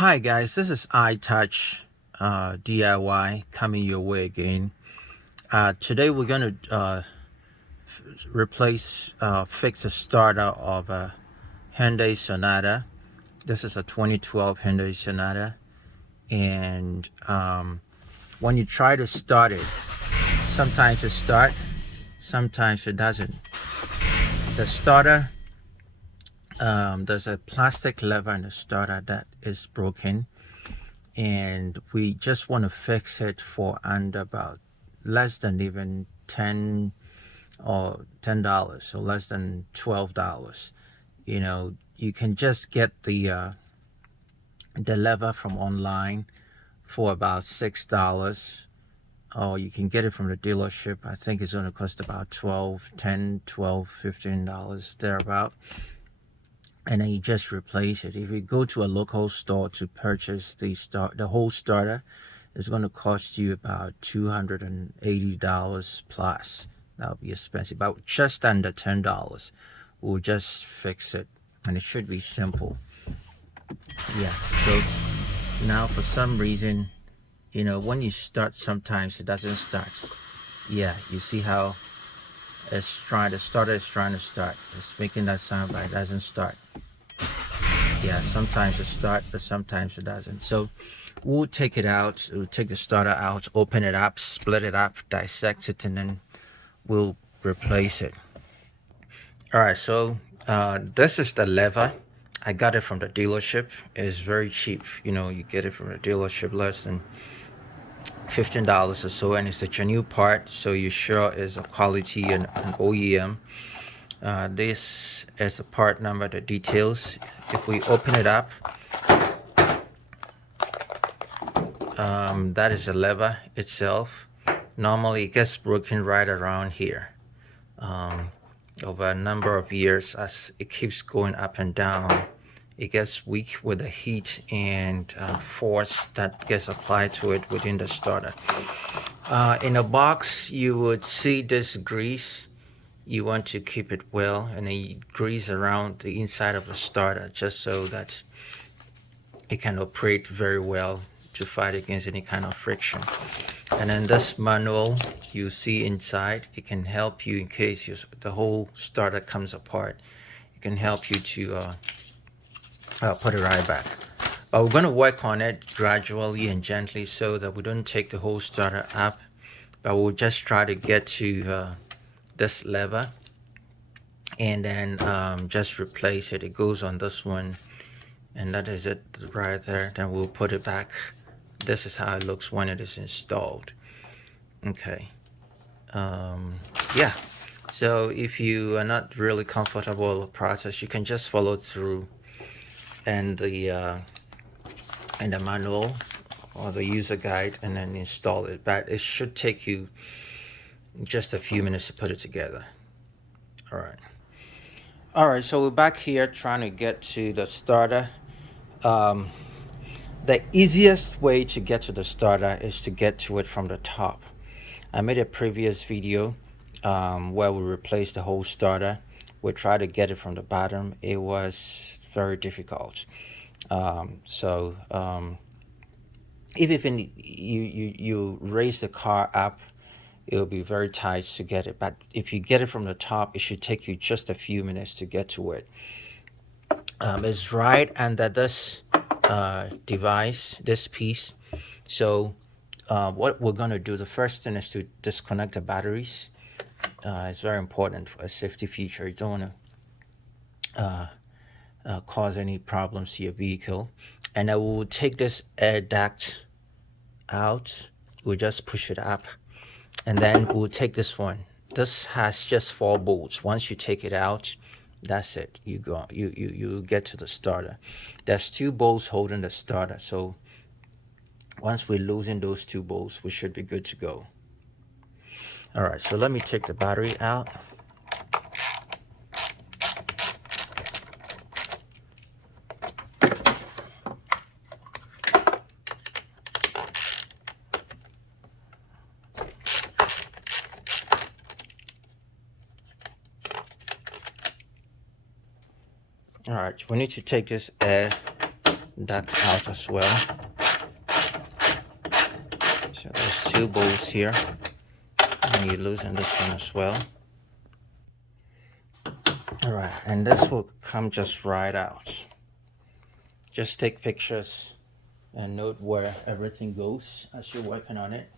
Hi guys, this is iTouch DIY coming your way again. Today we're going to fix the starter of a Hyundai Sonata. This is a 2012 Hyundai Sonata, and when you try to start it, sometimes it starts, sometimes it doesn't. The starter, there's a plastic lever in the starter that is broken, and we just want to fix it for under about less than even $10 so less than $12. You can just get the lever from online for about $6, or you can get it from the dealership. I think it's going to cost about $15 thereabout, and then you just replace it. If you go to a local store to purchase the whole starter, it's going to cost you about $280 plus. That'll be expensive, but just under $10 we'll just fix it, and it should be simple. Yeah, so now for some reason, when you start, sometimes it doesn't start. Yeah, you see how the starter is trying to start. It's making that sound, but it doesn't start. Yeah, sometimes it starts, but sometimes it doesn't. So we'll take it out. We'll take the starter out, open it up, split it up, dissect it, and then we'll replace it. All right, so this is the lever. I got it from the dealership. It's very cheap. You get it from the dealership, less than $15 or so, and it's a genuine part, so you're sure it's a quality and an OEM. This is the part number, the details. If we open it up, that is the lever itself. Normally it gets broken right around here. Over a number of years, as it keeps going up and down, it gets weak with the heat and force that gets applied to it within the starter. In a box, you would see this grease. You want to keep it well, and then you grease around the inside of the starter just so that it can operate very well to fight against any kind of friction. And then this manual you see inside, it can help you in case the whole starter comes apart. It can help you to put it right back. But we're going to work on it gradually and gently so that we don't take the whole starter up, but we'll just try to get to this lever, and then just replace it. It goes on this one, and that is it right there. Then we'll put it back. This is how it looks when it is installed. Okay. Yeah, so if you are not really comfortable with the process, you can just follow through and the manual or the user guide, and then install it. But it should take you just a few minutes to put it together. All right, so we're back here trying to get to the starter. The easiest way to get to the starter is to get to it from the top. I made a previous video where we replaced the whole starter. We tried to get it from the bottom. It was very difficult. Even you raise the car up, it'll be very tight to get it. But if you get it from the top, it should take you just a few minutes to get to it. It's right under this device, this piece. So what we're going to do, the first thing is to disconnect the batteries. It's very important for a safety feature. You don't want to cause any problems to your vehicle. And then we'll take this air duct out. We'll just push it up, and then we'll take this one. This has just 4 bolts. Once you take it out, that's it. You get to the starter. There's 2 bolts holding the starter, so once we loosen those 2 bolts, we should be good to go. All right, so let me take the battery out. All right, we need to take this air that out as well. So there's 2 bolts here, and you loosen this one as well. All right, and this will come just right out. Just take pictures and note where everything goes as you're working on it.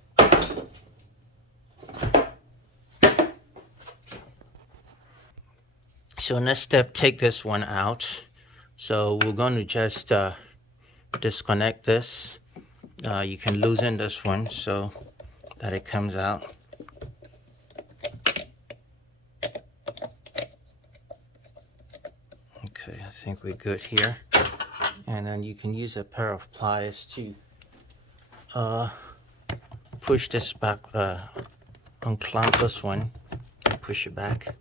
So next step, take this one out. So we're going to just disconnect this. You can loosen this one so that it comes out. Okay, I think we're good here. And then you can use a pair of pliers to push this back, unclamp this one, push it back.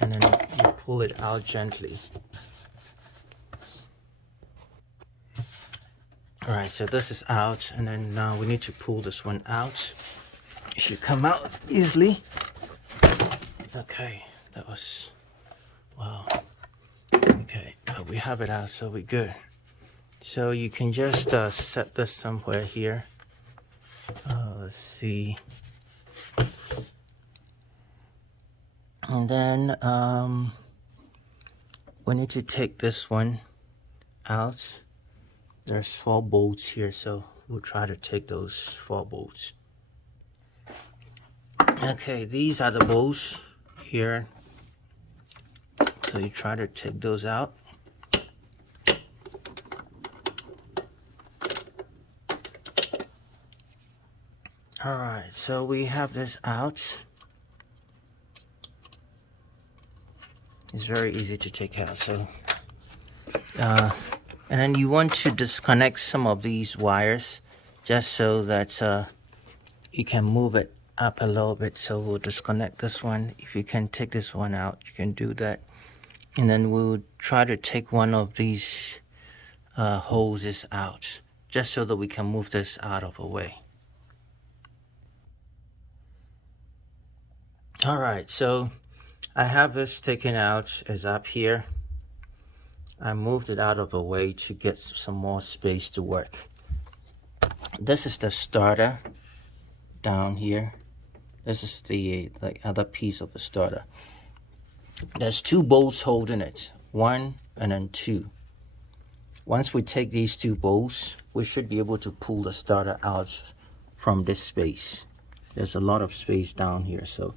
And then you pull it out gently. All right, so this is out, and then now we need to pull this one out. It should come out easily. Okay, that was, wow. Okay, we have it out, so we're good. So you can just set this somewhere here. Let's see. And then we need to take this one out. There's 4 bolts here, so we'll try to take those 4 bolts. Okay, these are the bolts here. So you try to take those out. All right, so we have this out. It's very easy to take out. So, and then you want to disconnect some of these wires just so that you can move it up a little bit. So we'll disconnect this one. If you can take this one out, you can do that. And then we'll try to take one of these hoses out just so that we can move this out of the way. All right, so I have this taken out, is up here. I moved it out of the way to get some more space to work. This is the starter down here. This is the other piece of the starter. There's 2 bolts holding it, 1 and then 2. Once we take these 2 bolts, we should be able to pull the starter out from this space. There's a lot of space down here, so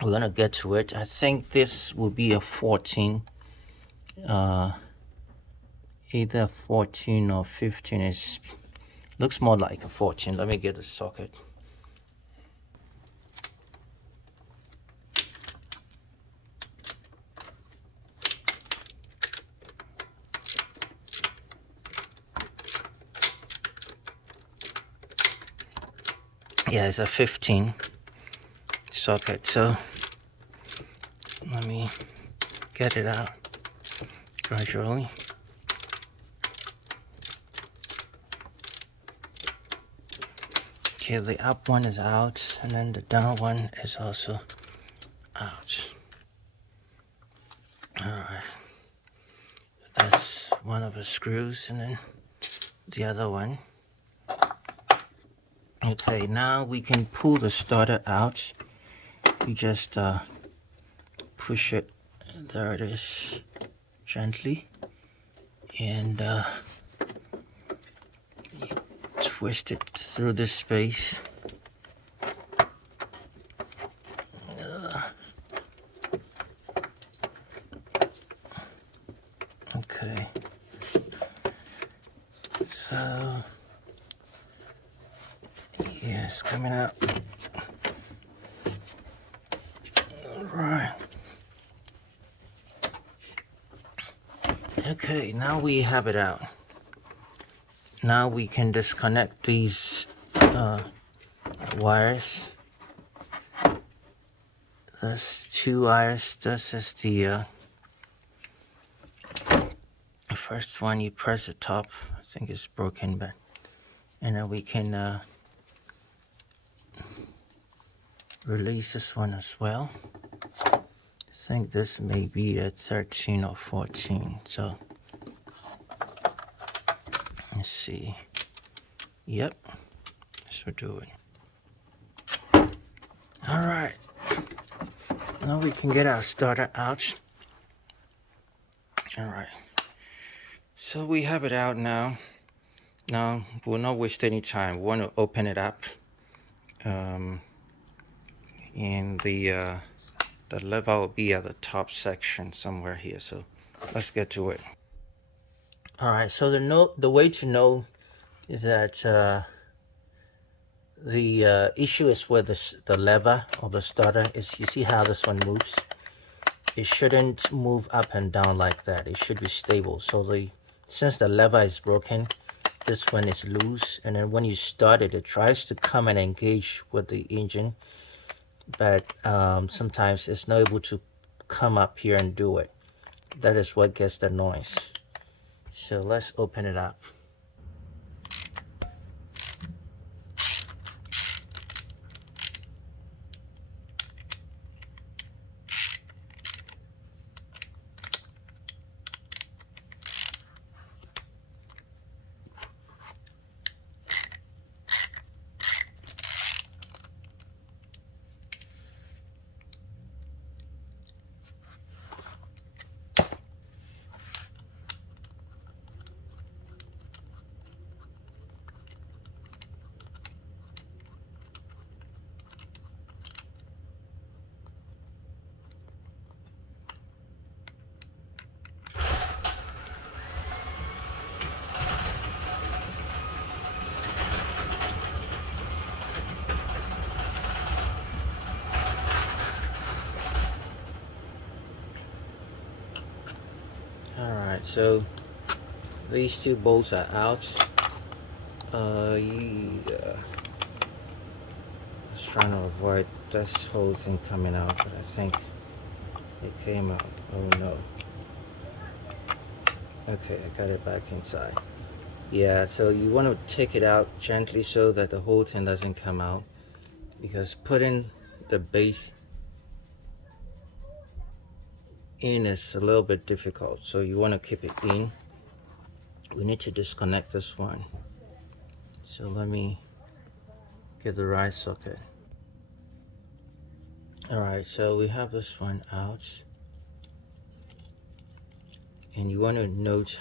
we're gonna get to it. I think this will be a 14. Either 14 or 15 is looks more like a 14. Let me get the socket. Yeah, it's a 15 socket, so let me get it out gradually. Okay, the up one is out, and then the down one is also out. Alright, that's one of the screws, and then the other one. Okay, now we can pull the starter out. You just push it, there it is, gently, and you twist it through this space. Okay, so yeah, it's coming out. All right. Okay, now we have it out. Now we can disconnect these wires. There's 2 wires. This is the first one. You press the top. I think it's broken, but and then we can release this one as well. think this may be a 13 or 14. So let's see. Yep, this will do it. All right. Now we can get our starter out. All right. So we have it out now. Now we'll not waste any time. We want to open it up. And the lever will be at the top section somewhere here. So let's get to it. All right. So the way to know is that the issue is where the lever or the starter is. You see how this one moves? It shouldn't move up and down like that. It should be stable. So since the lever is broken, this one is loose, and then when you start it, it tries to come and engage with the engine, but sometimes it's not able to come up here and do it. That is what gets the noise. So let's open it up. Alright, so these two bolts are out. Yeah. I was trying to avoid this whole thing coming out, but I think it came out. Oh no. Okay, I got it back inside. Yeah, so you want to take it out gently so that the whole thing doesn't come out, because putting the base in is a little bit difficult, so you want to keep it in. We need to disconnect this one, so let me get the right socket. Alright, so we have this one out, and you want to note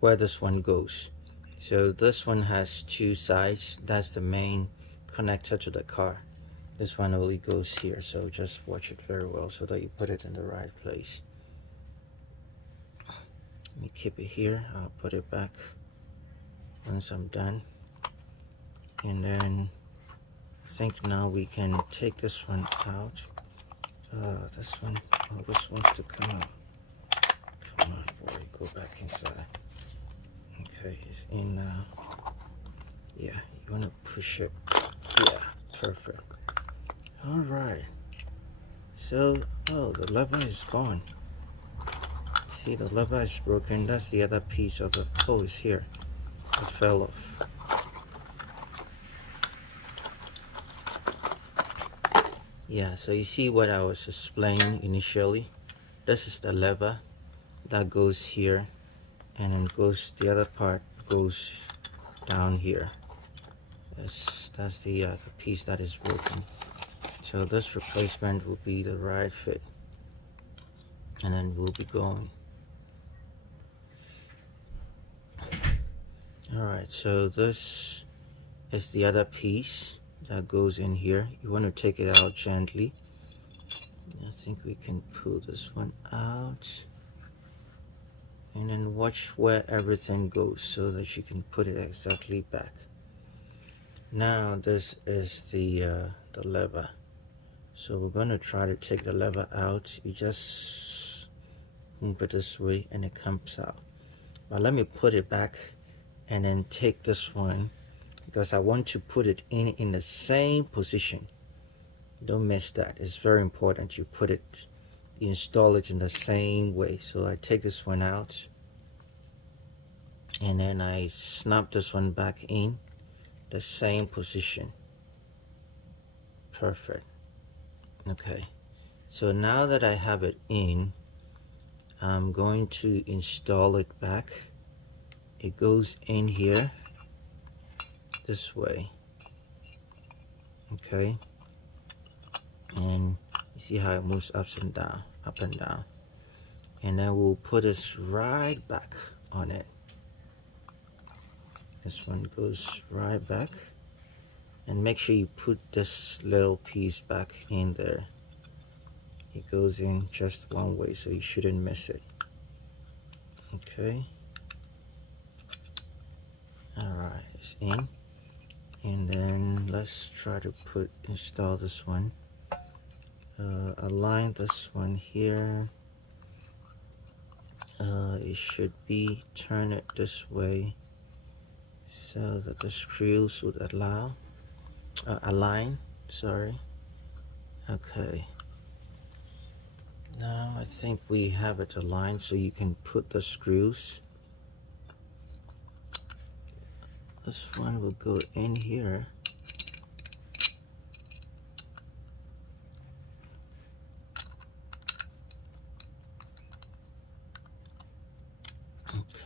where this one goes. So this one has two sides. That's the main connector to the car. This one only goes here, so just watch it very well so that you put it in the right place. Let me keep it here. I'll put it back once I'm done. And then I think now we can take this one out. This one always wants to come out. Come on, boy, go back inside. Okay, it's in now. Yeah, you want to push it. Yeah, perfect. All right. So, the lever is gone. See, the lever is broken. That's the other piece of it. Oh, it's here. It fell off. Yeah, so you see what I was explaining initially. This is the lever that goes here, and then the other part goes down here. That's the piece that is broken. So this replacement will be the right fit, and then we'll be going. Alright, so this is the other piece that goes in here. You want to take it out gently. I think we can pull this one out, and then watch where everything goes so that you can put it exactly back. Now this is the lever. So we're going to try to take the lever out. You just move it this way and it comes out. But let me put it back and then take this one, because I want to put it in the same position. Don't miss that. It's very important you install it in the same way. So I take this one out, and then I snap this one back in the same position. Perfect. Okay, So now that I have it in, I'm going to install it back. It goes in here this way, okay, and you see how it moves up and down, and then we'll put this right back on it. This one goes right back, and make sure you put this little piece back in there. It goes in just one way, so you shouldn't miss it. Okay, all right, it's in. And then let's try to install this one. Align this one here. It should be turn it this way so that the screws would align. Sorry. Okay. Now I think we have it aligned, so you can put the screws. This one will go in here.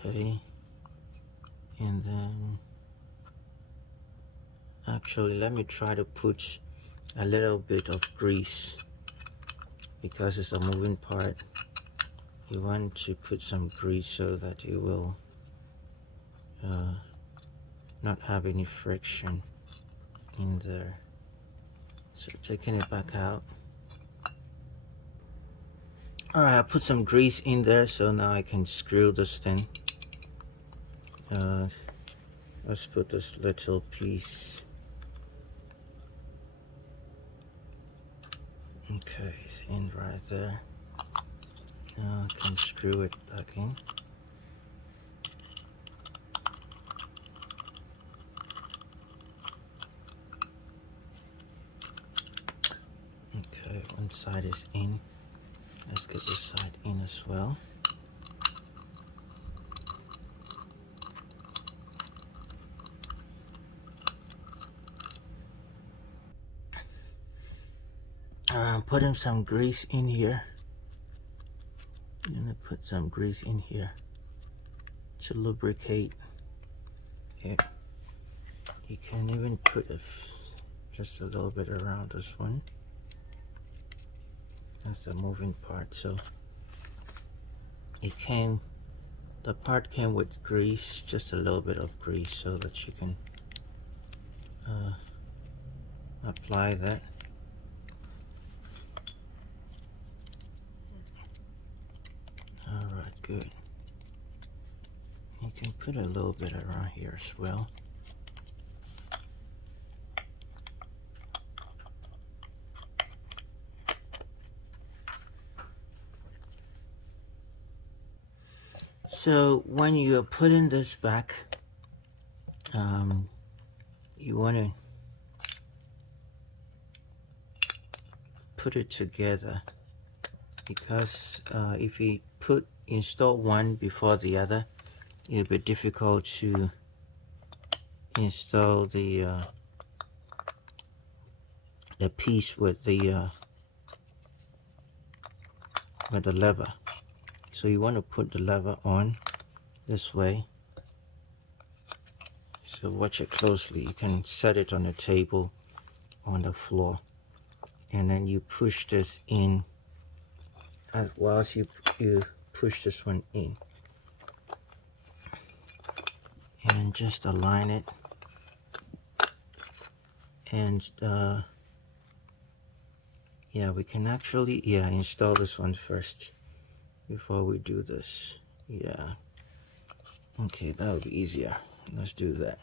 Okay. And then actually let me try to put a little bit of grease, because it's a moving part. You want to put some grease so that it will not have any friction in there. So taking it back out. Alright, I put some grease in there, so now I can screw this thing. Let's put this little piece. Okay, it's in right there. Now I can screw it back in. Okay, one side is in. Let's get this side in as well. I'm putting some grease in here. I'm gonna put some grease in here to lubricate it. You can even put just a little bit around this one. That's the moving part. So the part came with grease, just a little bit of grease, so that you can apply that. Alright, good. You can put a little bit around here as well. So when you're putting this back, you want to put it together, because if you install one before the other, it'll be difficult to install the piece with the lever. So you want to put the lever on this way. So watch it closely. You can set it on the table, on the floor, and then you push this in whilst you push this one in, and just align it. And yeah, we can actually install this one first before we do this. Yeah, okay, that would be easier. Let's do that.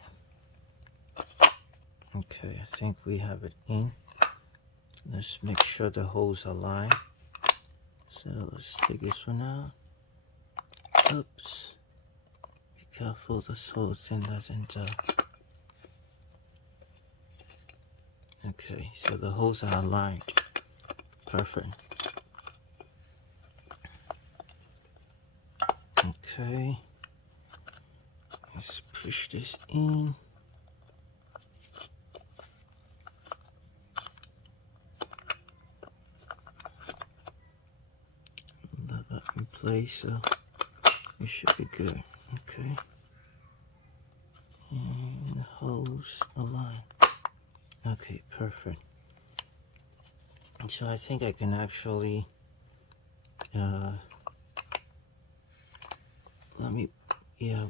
Okay, I think we have it in. Let's make sure the holes align. So let's take this one out. Oops, be careful, this whole thing doesn't okay, so the holes are aligned. Perfect. Okay, let's push this in. place, so we should be good. Okay. And hose align. Okay, perfect. So I think I can actually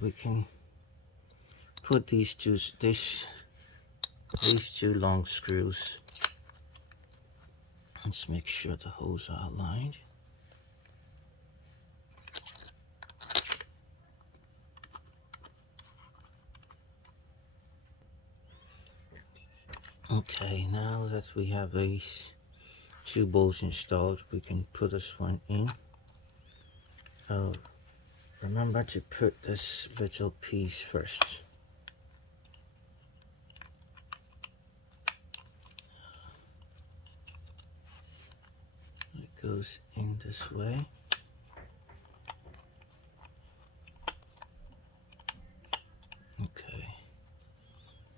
we can put these two long screws. Let's make sure the holes are aligned. Okay, now that we have these two bolts installed, we can put this one in. Oh, remember to put this little piece first. It goes in this way. Okay.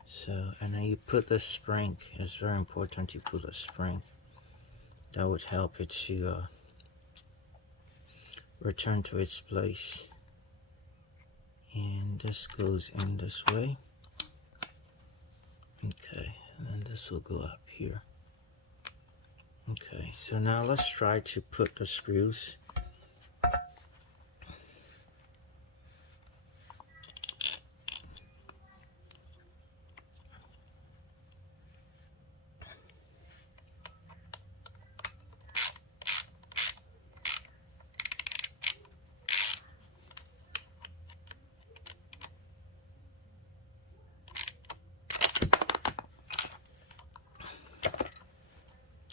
So, and then you put the spring. It's very important you put a spring. That would help it to return to its place. And this goes in this way. Okay, and then this will go up here. Okay, so now let's try to put the screws.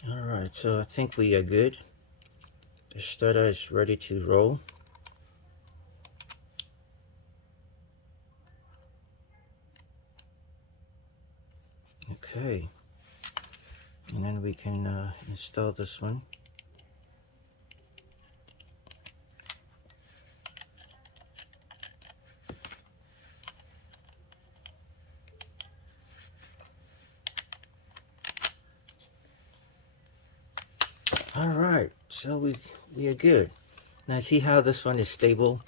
Alright, so I think we are good. The starter is ready to roll. Okay, and then we can install this one. Alright, so we are good. Now see how this one is stable?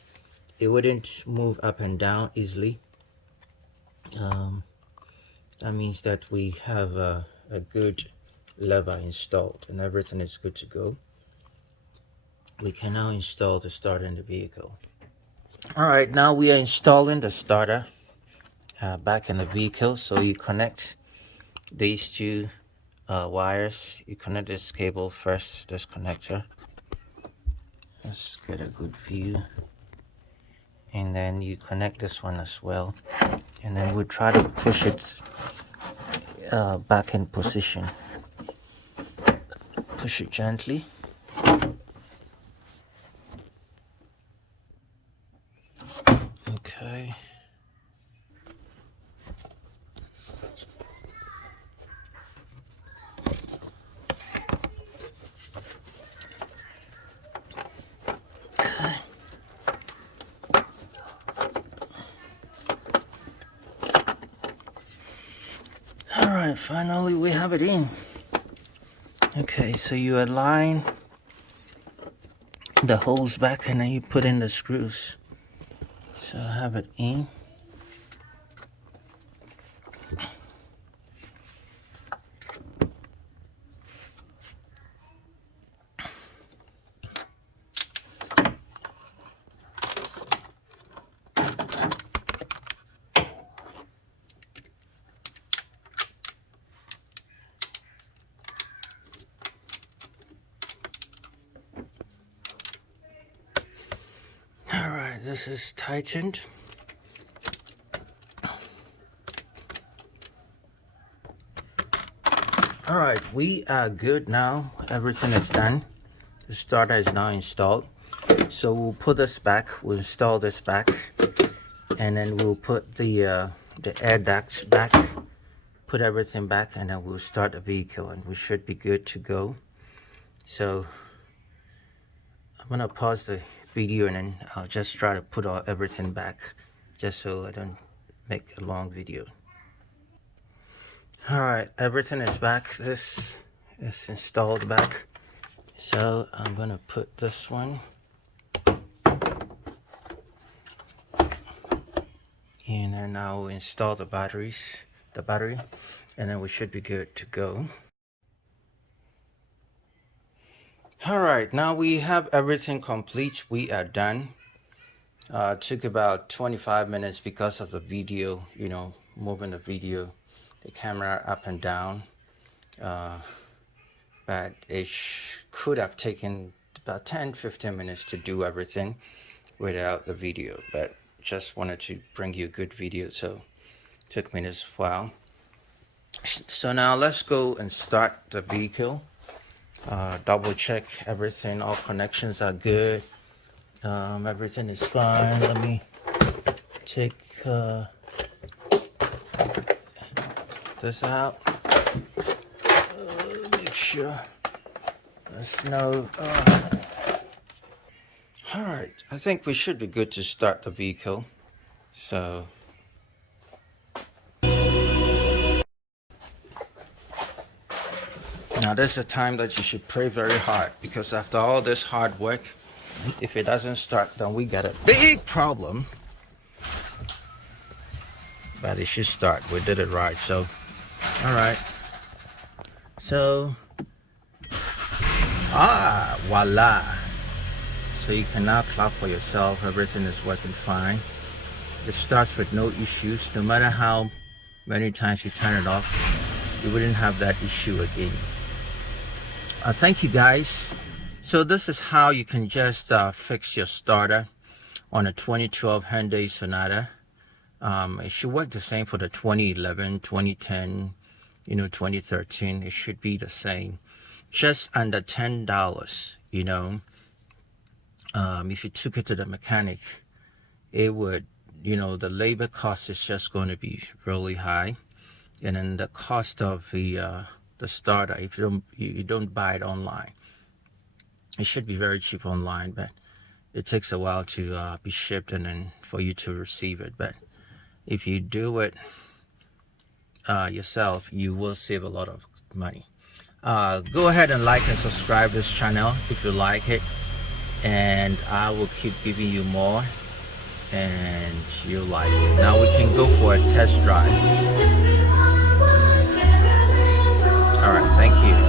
It wouldn't move up and down easily. That means that we have a good lever installed and everything is good to go. We can now install the starter in the vehicle. Alright, now we are installing the starter back in the vehicle. So you connect these two wires. You connect this cable first, this connector. Let's get a good view. And then you connect this one as well. And then we'll try to push it back in position. Push it gently. Okay. Alright, finally we have it in. Okay, so you align the holes back and then you put in the screws. So I have it in. Alright, this is tightened. Alright, we are good now. Everything is done. The starter is now installed. So we'll put this back, we'll install this back, and then we'll put the air ducts back, put everything back, and then we'll start the vehicle and we should be good to go. So I'm gonna pause the video and then I'll just try to put everything back just so I don't make a long video. Alright, everything is back. This is installed back. So I'm gonna put this one And then I'll install the battery, and then we should be good to go. All right, now we have everything complete. We are done. Took about 25 minutes because of the video, moving the video, the camera up and down. But it could have taken about 10-15 minutes to do everything without the video, but just wanted to bring you a good video, so it took me this while. So now let's go and start the vehicle. Double check everything, all connections are good. Everything is fine. Let me take this out. Make sure there's no all right, I think we should be good to start the vehicle. So now there's a time that you should pray very hard, because after all this hard work, if it doesn't start, then we got a big problem. But it should start. We did it right. So all right, so voila. So you can now clap for yourself. Everything is working fine. It starts with no issues. No matter how many times you turn it off, you wouldn't have that issue again. Thank you guys. So this is how you can just fix your starter on a 2012 Hyundai Sonata. It should work the same for the 2011, 2010, 2013. It should be the same. Just under $10, if you took it to the mechanic, it would, the labor cost is just going to be really high. And then the cost of the starter, if you don't buy it online, it should be very cheap online, but it takes a while to be shipped and then for you to receive it. But if you do it yourself, you will save a lot of money. Go ahead and like and subscribe this channel if you like it, and I will keep giving you more and you like it. Now we can go for a test drive. All right, thank you.